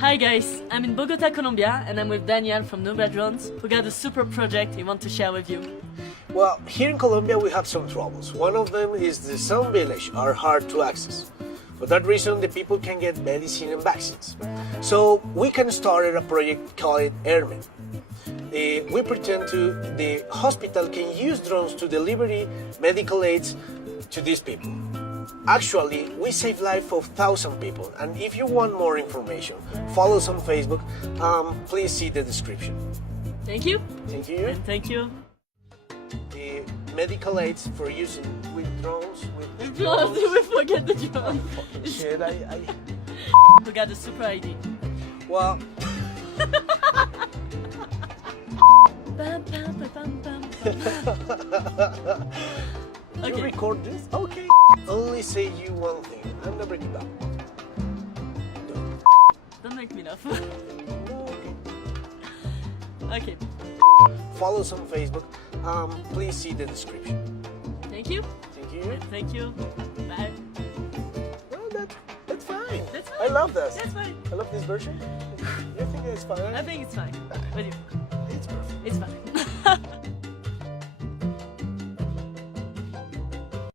Hi guys, I'm in Bogota, Colombia, and I'm with Daniel from Nubia Drones, who got a super project he wants to share with you. Well, here in Colombia we have some troubles. One of them is the some villages are hard to access. For that reason, the people can get medicine and vaccines. So we can start a project called Airmen. We pretend to the hospital can use drones to deliver medical aids to these people. Actually, we save life of 1,000 people, and if you want more information, follow us on Facebook. Please see the description. Thank you. Thank you. And thank you. The medical aids for using with drones. With Oh, did we forget the drone? Shit, We got a super idea. Well, Bam, bam, bam, bam, bam. you Okay. record this? Okay. Only say you one thing. I'm not breaking down. Don't make me laugh. Okay. Okay. Follow us on Facebook. Please see the description. Thank you. Thank you. Thank you. Bye. Well, that's fine. That's I fine. love this. That's fine. I love this version. You think it's fine? I think it's fine. What do you?